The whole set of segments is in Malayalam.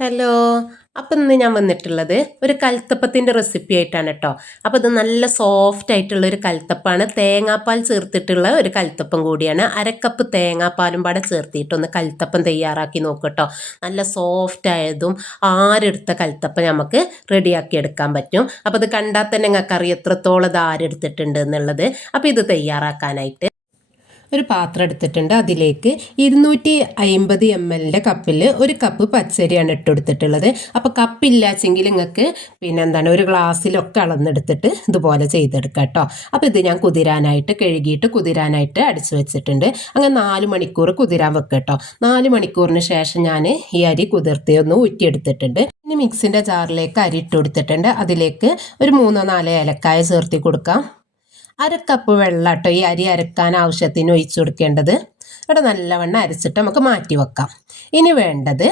ഹലോ. അപ്പം ഇന്ന് ഞാൻ വന്നിട്ടുള്ളത് ഒരു കൽത്തപ്പത്തിന്റെ റെസിപ്പി ആയിട്ടാണ് കേട്ടോ അപ്പോൾ ഇത് നല്ല സോഫ്റ്റ് ആയിട്ടുള്ള ഒരു കൽത്തപ്പാണ്. തേങ്ങാപ്പാൽ ചേർത്തിട്ടുള്ള ഒരു കൽത്തപ്പം കൂടിയാണ്. അരക്കപ്പ് തേങ്ങാപ്പാലും പാടെ ചേർത്തിട്ടൊന്ന് കൽത്തപ്പം തയ്യാറാക്കി നോക്കുക കേട്ടോ നല്ല സോഫ്റ്റ് ആയതും ആരെടുത്ത കൽത്തപ്പം നമുക്ക് റെഡിയാക്കി എടുക്കാൻ പറ്റും. അപ്പോൾ ഇത് കണ്ടാൽ തന്നെ നിങ്ങൾക്ക് എത്രത്തോളം ഇത് ആരെടുത്തിട്ടുണ്ട് എന്നുള്ളത്. അപ്പോൾ ഇത് തയ്യാറാക്കാനായിട്ട് ഒരു പാത്രം എടുത്തിട്ടുണ്ട്. അതിലേക്ക് ഇരുന്നൂറ്റി അമ്പത് എം എല്ലിന്റെ കപ്പിൽ ഒരു കപ്പ് പച്ചരിയാണ് ഇട്ട് കൊടുത്തിട്ടുള്ളത്. അപ്പോൾ കപ്പില്ലാച്ചെങ്കിൽ നിങ്ങൾക്ക് പിന്നെ എന്താണ് ഒരു ഗ്ലാസ്സിലൊക്കെ അളന്നെടുത്തിട്ട് ഇതുപോലെ ചെയ്തെടുക്കാം കേട്ടോ. അപ്പോൾ ഇത് ഞാൻ കുതിരാനായിട്ട് കഴുകിയിട്ട് കുതിരാനായിട്ട് അടിച്ചു വെച്ചിട്ടുണ്ട്. അങ്ങനെ നാല് മണിക്കൂർ കുതിരാൻ വെക്കുക കേട്ടോ. നാല് മണിക്കൂറിന് ശേഷം ഞാൻ ഈ അരി കുതിർത്തി ഒന്ന് ഊറ്റിയെടുത്തിട്ടുണ്ട്. ഇനി മിക്സിന്റെ ജാറിലേക്ക് അരി ഇട്ട് കൊടുത്തിട്ടുണ്ട്. അതിലേക്ക് ഒരു മൂന്നോ നാലോ ഏലക്കായ ചേർത്തി കൊടുക്കാം. അരക്കപ്പ് വെള്ളം കേട്ടോ ഈ അരി അരക്കാൻ ആവശ്യത്തിന് ഒഴിച്ചു കൊടുക്കേണ്ടത് ഇവിടെ നല്ലവണ്ണം അരച്ചിട്ട് നമുക്ക് മാറ്റി വെക്കാം. ഇനി വേണ്ടത്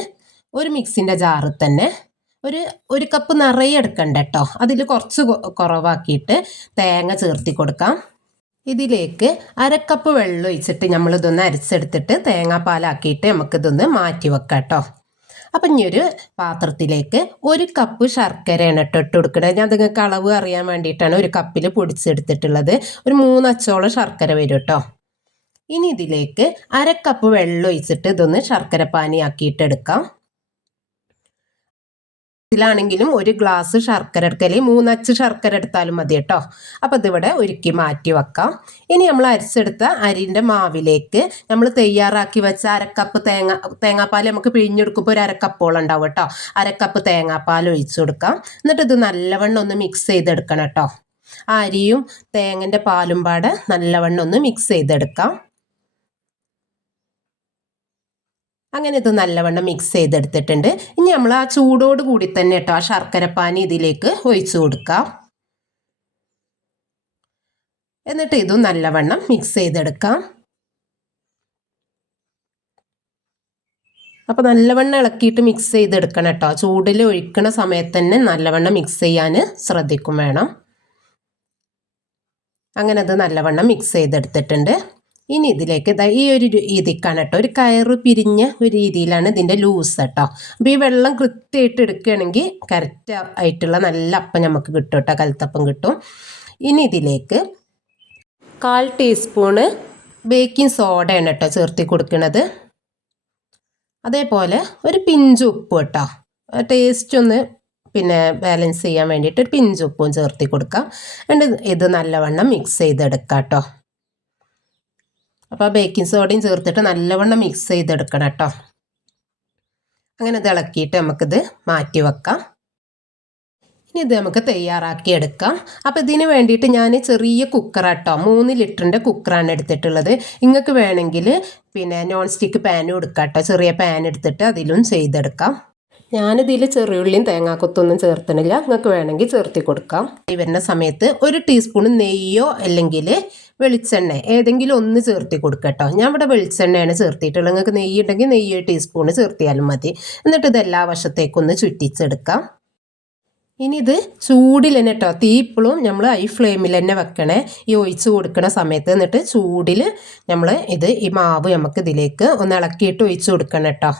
ഒരു മിക്സിന്റെ ജാറിൽ തന്നെ ഒരു ഒരു കപ്പ് നിറയെ എടുക്കണ്ട കേട്ടോ. അതിൽ കുറച്ച് കുറവാക്കിയിട്ട് തേങ്ങ ചേർത്തി കൊടുക്കാം. ഇതിലേക്ക് അരക്കപ്പ് വെള്ളം ഒഴിച്ചിട്ട് നമ്മളിതൊന്ന് അരച്ചെടുത്തിട്ട് തേങ്ങാപ്പാലാക്കിയിട്ട് നമുക്കിതൊന്ന് മാറ്റി വെക്കാം കേട്ടോ. അപ്പം ഇനി ഒരു പാത്രത്തിലേക്ക് ഒരു കപ്പ് ശർക്കരയാണ് ഇട്ട് ഇട്ട് കൊടുക്കണത് ഞാൻ നിങ്ങൾക്ക് അളവ് അറിയാൻ വേണ്ടിയിട്ടാണ് ഒരു കപ്പിൽ പൊടിച്ചെടുത്തിട്ടുള്ളത്. ഒരു മൂന്നച്ചോളം ശർക്കര വരും കേട്ടോ. ഇനി ഇതിലേക്ക് അര കപ്പ് വെള്ളം ഒഴിച്ചിട്ട് ഇതൊന്ന് ശർക്കര പാനിയാക്കിയിട്ട് എടുക്കാം. ഇതിലാണെങ്കിലും ഒരു ഗ്ലാസ് ശർക്കര എടുക്കൽ മൂന്നച്ച് ശർക്കര എടുത്താലും മതി കേട്ടോ. അപ്പോൾ ഇതിവിടെ ഒരുക്കി മാറ്റി വെക്കാം. ഇനി നമ്മൾ അരിച്ചെടുത്ത അരിന്റെ മാവിലേക്ക് നമ്മൾ തയ്യാറാക്കി വെച്ച അരക്കപ്പ് തേങ്ങ തേങ്ങാപ്പാൽ നമുക്ക് പിഴിഞ്ഞെടുക്കുമ്പോൾ ഒരു അരക്കപ്പോളം ഉണ്ടാവും കേട്ടോ. അരക്കപ്പ് തേങ്ങാപ്പാൽ ഒഴിച്ചു കൊടുക്കാം. എന്നിട്ട് ഇത് നല്ലവണ്ണം ഒന്ന് മിക്സ് ചെയ്തെടുക്കണം കേട്ടോ. അരിയും തേങ്ങന്റെ പാലും പാടെ നല്ലവണ്ണം ഒന്ന് മിക്സ് ചെയ്തെടുക്കാം. അങ്ങനെ ഇത് നല്ലവണ്ണം മിക്സ് ചെയ്തെടുത്തിട്ടുണ്ട്. ഇനി നമ്മൾ ആ ചൂടോട് കൂടി തന്നെ കേട്ടോ ആ ശർക്കരപ്പാനി ഇതിലേക്ക് ഒഴിച്ചു കൊടുക്കാം. എന്നിട്ട് ഇതും നല്ലവണ്ണം മിക്സ് ചെയ്തെടുക്കാം. അപ്പോൾ നല്ലവണ്ണം ഇളക്കിയിട്ട് മിക്സ് ചെയ്തെടുക്കണം കേട്ടോ ചൂടിൽ ഒഴിക്കണ സമയത്ത് തന്നെ നല്ലവണ്ണം മിക്സ് ചെയ്യാൻ ശ്രദ്ധിക്കും വേണം. അങ്ങനെ അത് നല്ലവണ്ണം മിക്സ് ചെയ്തെടുത്തിട്ടുണ്ട്. ഇനി ഇതിലേക്ക് ഈ ഒരു രീതിക്കാണ് കേട്ടോ. ഒരു കയറ് പിരിഞ്ഞ ഒരു രീതിയിലാണ് ഇതിന്റെ ലൂസ് കേട്ടോ. അപ്പോൾ ഈ വെള്ളം കൃത്യമായിട്ട് എടുക്കുകയാണെങ്കിൽ കറക്റ്റ് ആയിട്ടുള്ള നല്ല അപ്പം നമുക്ക് കിട്ടും കേട്ടോ. കലത്തപ്പം കിട്ടും. ഇനി ഇതിലേക്ക് കാൽ ടീസ്പൂണ് ബേക്കിംഗ് സോഡയാണ് കേട്ടോ ചേർത്തി കൊടുക്കുന്നത് അതേപോലെ ഒരു പിഞ്ച് ഉപ്പ് കേട്ടോ. ടേസ്റ്റ് ഒന്ന് പിന്നെ ബാലൻസ് ചെയ്യാൻ വേണ്ടിയിട്ട് ഒരു പിഞ്ച് ഉപ്പും ചേർത്തി കൊടുക്കാം. എന്നിട്ട് ഇത് നല്ലവണ്ണം മിക്സ് ചെയ്തെടുക്കാം കേട്ടോ. അപ്പോൾ ബേക്കിംഗ് സോഡയും ചേർത്തിട്ട് നല്ലവണ്ണം മിക്സ് ചെയ്തെടുക്കണം കേട്ടോ. അങ്ങനെ ഇത് ഇളക്കിയിട്ട് നമുക്കിത് മാറ്റി വെക്കാം. ഇനി ഇത് നമുക്ക് തയ്യാറാക്കി എടുക്കാം. അപ്പോൾ ഇതിന് വേണ്ടിയിട്ട് ഞാൻ ചെറിയ കുക്കറാട്ടോ മൂന്ന് ലിറ്ററിന്റെ കുക്കറാണ് എടുത്തിട്ടുള്ളത്. നിങ്ങൾക്ക് വേണമെങ്കിൽ പിന്നെ നോൺ സ്റ്റിക്ക് പാനും എടുക്കാം കേട്ടോ ചെറിയ പാൻ എടുത്തിട്ട് അതിലും ചെയ്തെടുക്കാം. ഞാനിതിൽ ചെറിയുള്ളിയും തേങ്ങാക്കൊത്തൊന്നും ചേർത്തണില്ല. നിങ്ങൾക്ക് വേണമെങ്കിൽ ചേർത്തി കൊടുക്കാം. ഈ വരുന്ന സമയത്ത് ഒരു ടീസ്പൂൺ നെയ്യോ അല്ലെങ്കിൽ വെളിച്ചെണ്ണ ഏതെങ്കിലും ഒന്ന് ചേർത്തി കൊടുക്കട്ടോ ഞാൻ ഇവിടെ വെളിച്ചെണ്ണയാണ് ചേർത്തിയിട്ടുള്ളത്. നിങ്ങൾക്ക് നെയ്യ് ഉണ്ടെങ്കിൽ നെയ്യ് ടീസ്പൂൺ ചേർത്തിയാലും മതി. എന്നിട്ട് ഇത് എല്ലാ വശത്തേക്കൊന്ന് ചുറ്റിച്ചെടുക്കാം. ഇനി ഇത് ചൂടിൽ തന്നെ കേട്ടോ തീ ഇപ്പോഴും നമ്മൾ ഹൈ ഫ്ലെയിമിൽ തന്നെ വെക്കണേ. ഈ ഒഴിച്ച് കൊടുക്കണ സമയത്ത് എന്നിട്ട് ചൂടിൽ നമ്മൾ ഇത് ഈ മാവ് നമുക്ക് ഇതിലേക്ക് ഒന്ന് ഇളക്കിയിട്ട് ഒഴിച്ച് കൊടുക്കണം കേട്ടോ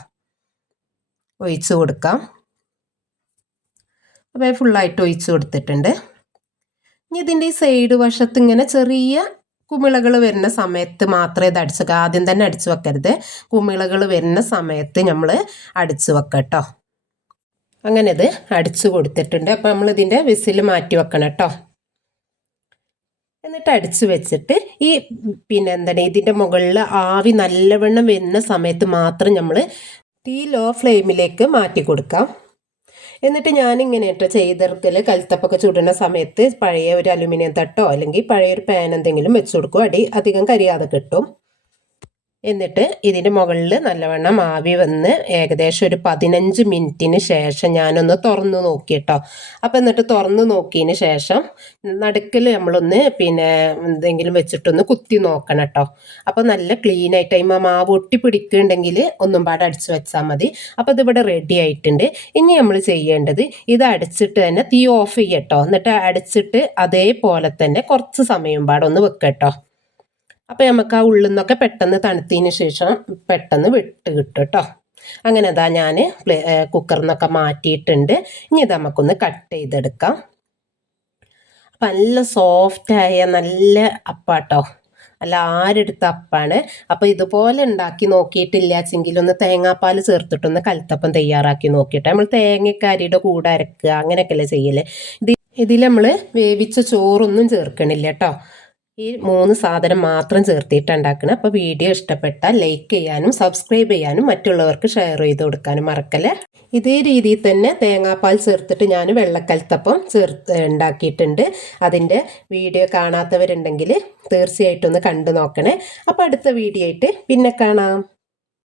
ഒഴിച്ച് കൊടുക്കാം. അപ്പോൾ ഫുള്ളായിട്ട് ഒഴിച്ച് കൊടുത്തിട്ടുണ്ട്. ഇനി ഇതിന്റെ ഈ സൈഡ് വശത്ത് ഇങ്ങനെ ചെറിയ കുമിളകൾ വരുന്ന സമയത്ത് മാത്രമേ ഇത് അടിച്ചു വെക്കുക ആദ്യം തന്നെ അടിച്ചു വെക്കരുത്. കുമിളകൾ വരുന്ന സമയത്ത് നമ്മൾ അടിച്ചു കേട്ടോ അങ്ങനെ ഇത് അടിച്ചു കൊടുത്തിട്ടുണ്ട്. അപ്പോൾ നമ്മൾ ഇതിന്റെ വിസിൽ മാറ്റി വെക്കണം കേട്ടോ എന്നിട്ട് അടിച്ചു വെച്ചിട്ട് ഈ പിന്നെ എന്താണ് ഇതിന്റെ മുകളിൽ ആവി നല്ലവണ്ണം വരുന്ന സമയത്ത് മാത്രം നമ്മൾ തീ ലോ ഫ്ലെയിമിലേക്ക് മാറ്റി കൊടുക്കാം. എന്നിട്ട് ഞാനിങ്ങനെ കേട്ടോ ചെയ്തെടുക്കൽ കൽത്തപ്പൊക്കെ ചുടുന്ന സമയത്ത് പഴയ ഒരു അലുമിനിയം തട്ടോ അല്ലെങ്കിൽ പഴയ ഒരു പാൻ എന്തെങ്കിലും വെച്ച് കൊടുക്കും. അടി അധികം കരിയാതെ കിട്ടും. എന്നിട്ട് ഇതിന്റെ മുകളിൽ നല്ലവണ്ണം ആവി വന്ന് ഏകദേശം ഒരു പതിനഞ്ച് മിനിറ്റിന് ശേഷം ഞാനൊന്ന് തുറന്ന് നോക്കി കേട്ടോ. അപ്പോൾ എന്നിട്ട് തുറന്ന് നോക്കിയതിന് ശേഷം നടുക്കിൽ നമ്മളൊന്ന് പിന്നെ എന്തെങ്കിലും വെച്ചിട്ടൊന്ന് കുത്തി നോക്കണം കേട്ടോ. അപ്പോൾ നല്ല ക്ലീൻ ആയിട്ട് അതിമ മാവ് ഒട്ടി പിടിക്കുന്നുണ്ടെങ്കിൽ ഒന്നും പാടെ അടിച്ച് വെച്ചാൽ മതി. അപ്പോൾ ഇതിവിടെ റെഡി ആയിട്ടുണ്ട്. ഇനി നമ്മൾ ചെയ്യേണ്ടത് ഇത് അടിച്ചിട്ട് തന്നെ തീ ഓഫ് ചെയ്യട്ടോ എന്നിട്ട് അടിച്ചിട്ട് അതേപോലെ തന്നെ കുറച്ച് സമയം പാടെ ഒന്ന് വെക്കട്ടോ അപ്പോൾ നമുക്ക് ആ ഉള്ളിൽ നിന്നൊക്കെ പെട്ടെന്ന് തണുത്തതിന് ശേഷം പെട്ടെന്ന് വിട്ട് കിട്ടും കേട്ടോ അങ്ങനെ അതാ ഞാൻ പ്ലേ കുക്കറിൽ നിന്നൊക്കെ മാറ്റിയിട്ടുണ്ട്. ഇനി ഇത് നമുക്കൊന്ന് കട്ട് ചെയ്തെടുക്കാം. അപ്പം നല്ല സോഫ്റ്റായ നല്ല അപ്പാട്ടോ അല്ല ആരെടുത്ത അപ്പാണ്? അപ്പോൾ ഇതുപോലെ ഉണ്ടാക്കി നോക്കിയിട്ടില്ലാച്ചെങ്കിൽ ഒന്ന് തേങ്ങാപ്പാൽ ചേർത്തിട്ടൊന്ന് കൽത്തപ്പം തയ്യാറാക്കി നോക്കിയിട്ട്. നമ്മൾ തേങ്ങക്കാരിയുടെ കൂടെ അരക്കുക അങ്ങനെയൊക്കെയല്ലേ ചെയ്യൽ. ഇത് ഇതിൽ നമ്മൾ വേവിച്ച ചോറൊന്നും ചേർക്കണില്ല കേട്ടോ ഈ മൂന്ന് സാധനം മാത്രം ചേർത്തിട്ട് ഉണ്ടാക്കണം. അപ്പോൾ വീഡിയോ ഇഷ്ടപ്പെട്ടാൽ ലൈക്ക് ചെയ്യാനും സബ്സ്ക്രൈബ് ചെയ്യാനും മറ്റുള്ളവർക്ക് ഷെയർ ചെയ്ത് കൊടുക്കാനും മറക്കല്ലേ? ഇതേ രീതിയിൽ തന്നെ തേങ്ങാപ്പാൽ ചേർത്തിട്ട് ഞാൻ വെള്ളക്കലത്തപ്പം ചേർത്ത് ഉണ്ടാക്കിയിട്ടുണ്ട്. അതിന്റെ വീഡിയോ കാണാത്തവരുണ്ടെങ്കിൽ തീർച്ചയായിട്ടും ഒന്ന് കണ്ടു നോക്കണേ. അപ്പോൾ അടുത്ത വീഡിയോ ആയിട്ട് പിന്നെ കാണാം.